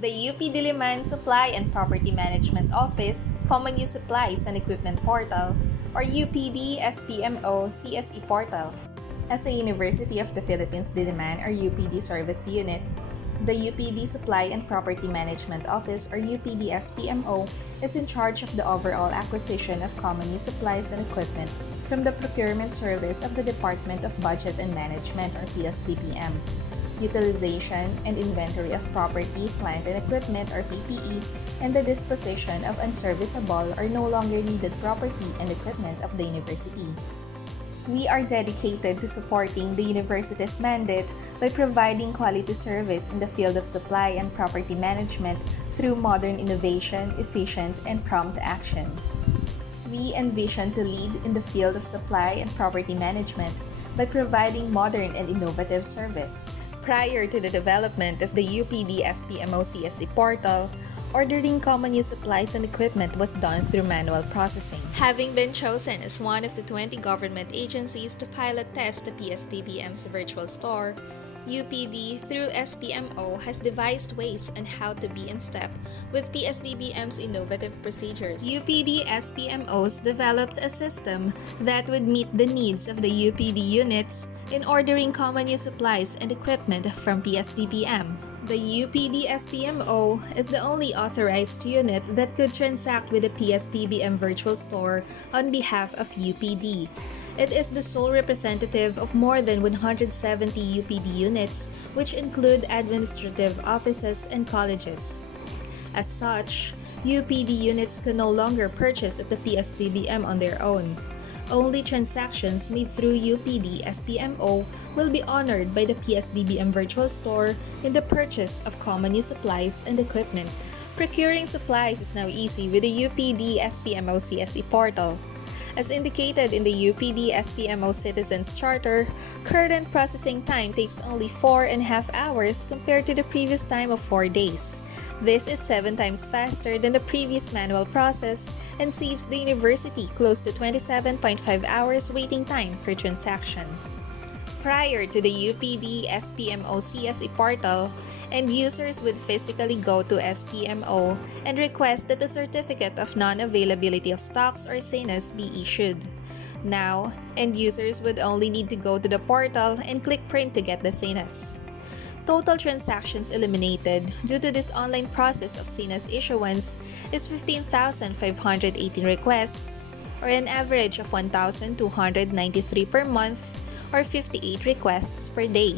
The UP Diliman Supply and Property Management Office, Common Use Supplies and Equipment Portal, or UPD SPMO-CSE Portal. As a University of the Philippines Diliman or UPD Service Unit, the UPD Supply and Property Management Office or UPD SPMO is in charge of the overall acquisition of common use supplies and equipment from the procurement service of the Department of Budget and Management or PSDPM. Utilization and inventory of property, plant and equipment or PPE, and the disposition of unserviceable or no longer needed property and equipment of the university. We are dedicated to supporting the university's mandate by providing quality service in the field of supply and property management through modern innovation, efficient, and prompt action. We envision to lead in the field of supply and property management by providing modern and innovative service. Prior to the development of the UPD SPMO-CSE portal, ordering common use supplies and equipment was done through manual processing. Having been chosen as one of the 20 government agencies to pilot test the PSDBM's virtual store, UPD through SPMO has devised ways on how to be in step with PSDBM's innovative procedures. UPD SPMOs developed a system that would meet the needs of the UPD units in ordering common use supplies and equipment from PSDBM. The UPD SPMO is the only authorized unit that could transact with the PSDBM virtual store on behalf of UPD. It is the sole representative of more than 170 UPD units, which include administrative offices and colleges. As such, UPD units can no longer purchase at the PSDBM on their own. Only transactions made through UPD SPMO will be honored by the PSDBM virtual store in the purchase of common use supplies and equipment. Procuring supplies is now easy with the UPD SPMO-CSE portal. As indicated in the UPD SPMO Citizens Charter, current processing time takes only 4.5 hours compared to the previous time of 4 days. This is 7 times faster than the previous manual process and saves the university close to 27.5 hours waiting time per transaction. Prior to the UPD SPMO-CSE portal, end users would physically go to SPMO and request that a certificate of non-availability of stocks or SINAS be issued. Now, end users would only need to go to the portal and click print to get the SINAS. Total transactions eliminated due to this online process of SINAS issuance is 15,518 requests, or an average of 1,293 per month, or 58 requests per day.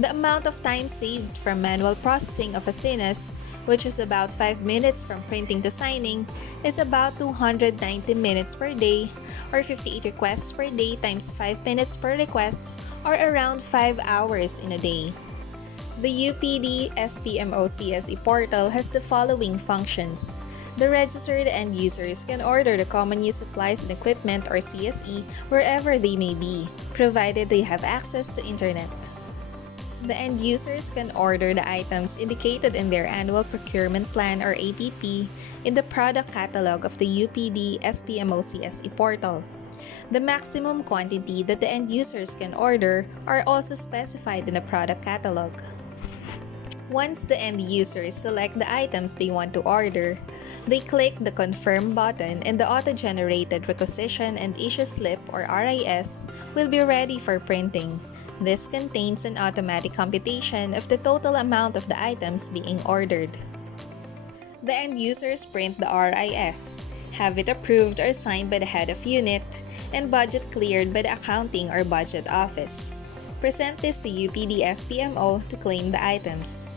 The amount of time saved from manual processing of a SINAS, which is about 5 minutes from printing to signing, is about 290 minutes per day, or 58 requests per day times 5 minutes per request, or around 5 hours in a day. The UPD SPMO-CSE portal has the following functions. The registered end users can order the common use supplies and equipment or CSE wherever they may be, provided they have access to internet. The end users can order the items indicated in their annual procurement plan or APP in the product catalog of the UPD SPMO-CSE portal. The maximum quantity that the end users can order are also specified in the product catalog. Once the end users select the items they want to order, they click the Confirm button and the auto-generated requisition and issue slip or RIS will be ready for printing. This contains an automatic computation of the total amount of the items being ordered. The end users print the RIS, have it approved or signed by the head of unit, and budget cleared by the accounting or budget office. Present this to UPD SPMO to claim the items.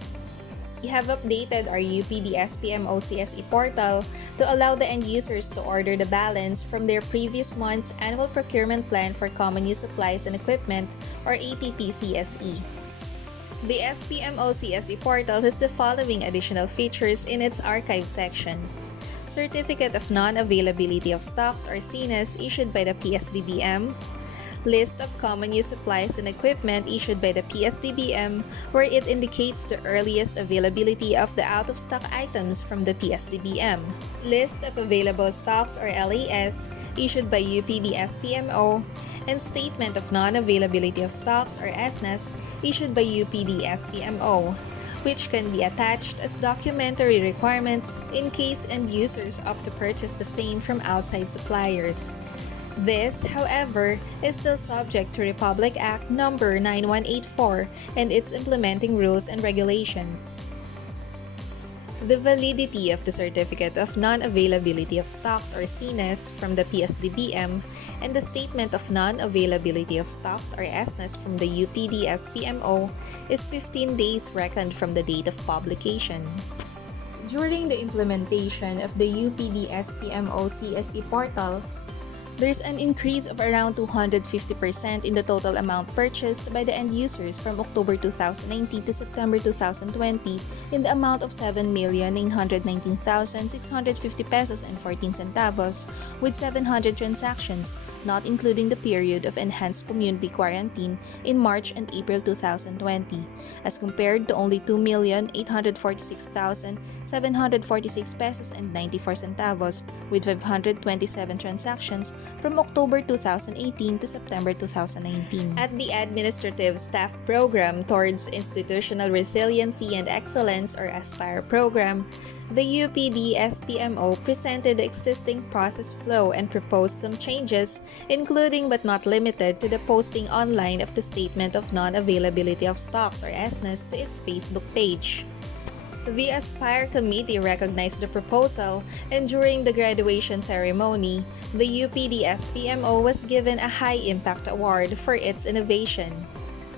We have updated our UPD SPMO-CSE portal to allow the end users to order the balance from their previous month's annual procurement plan for common use supplies and equipment or APP-CSE. The SPMO-CSE portal has the following additional features in its archive section. Certificate of Non-Availability of Stocks or SINAS issued by the PSDBM, list of common use supplies and equipment issued by the PSDBM where it indicates the earliest availability of the out-of-stock items from the PSDBM, list of available stocks or LAS issued by UPD SPMO, and Statement of Non-Availability of Stocks or SNAS issued by UPD SPMO. which can be attached as documentary requirements in case end users opt to purchase the same from outside suppliers. This, however, is still subject to Republic Act No. 9184 and its implementing rules and regulations. The validity of the Certificate of Non-Availability of Stocks or CNES from the PSDBM and the Statement of Non-Availability of Stocks or SNES from the UPD-SPMO is 15 days reckoned from the date of publication. During the implementation of the UPD-SPMO-CSE portal, there's an increase of around 250% in the total amount purchased by the end users from October 2019 to September 2020 in the amount of 7,919,650 pesos and 14 centavos with 700 transactions, not including the period of enhanced community quarantine in March and April 2020, as compared to only 2,846,746 pesos and 94 centavos with 527 transactions from October 2018 to September 2019. At the Administrative Staff Program towards Institutional Resiliency and Excellence or ASPIRE program, the UPD-SPMO presented the existing process flow and proposed some changes, including but not limited to the posting online of the Statement of Non-Availability of Stocks or SNES to its Facebook page. The ASPIRE committee recognized the proposal, and during the graduation ceremony, the UPD-SPMO was given a High Impact Award for its innovation.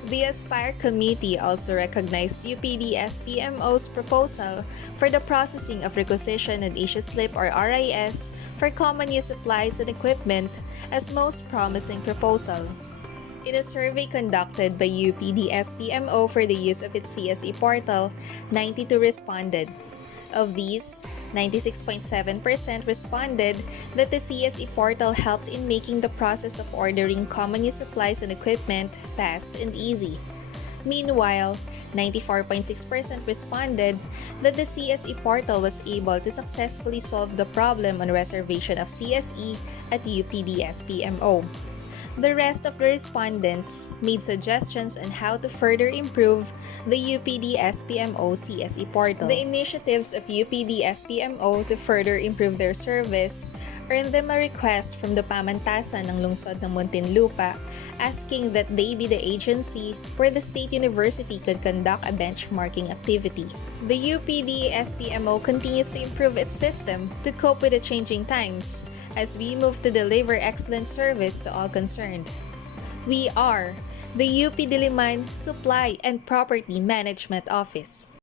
The ASPIRE committee also recognized UPD-SPMO's proposal for the processing of requisition and issue slip or RIS for common use supplies and equipment as most promising proposal. In a survey conducted by UPD-SPMO for the use of its CSE portal, 92 responded. Of these, 96.7% responded that the CSE portal helped in making the process of ordering common use supplies and equipment fast and easy. Meanwhile, 94.6% responded that the CSE portal was able to successfully solve the problem on reservation of CSE at UPD-SPMO. The rest of the respondents made suggestions on how to further improve the UPD-SPMO-CSE portal. The initiatives of UPD-SPMO to further improve their service earned them a request from the pamantasan ng lungsod ng Muntinlupa asking that they be the agency where the state university could conduct a benchmarking activity. The UPD-SPMO continues to improve its system to cope with the changing times as we move to deliver excellent service to all concerned. We are the UP Diliman Supply and Property Management Office.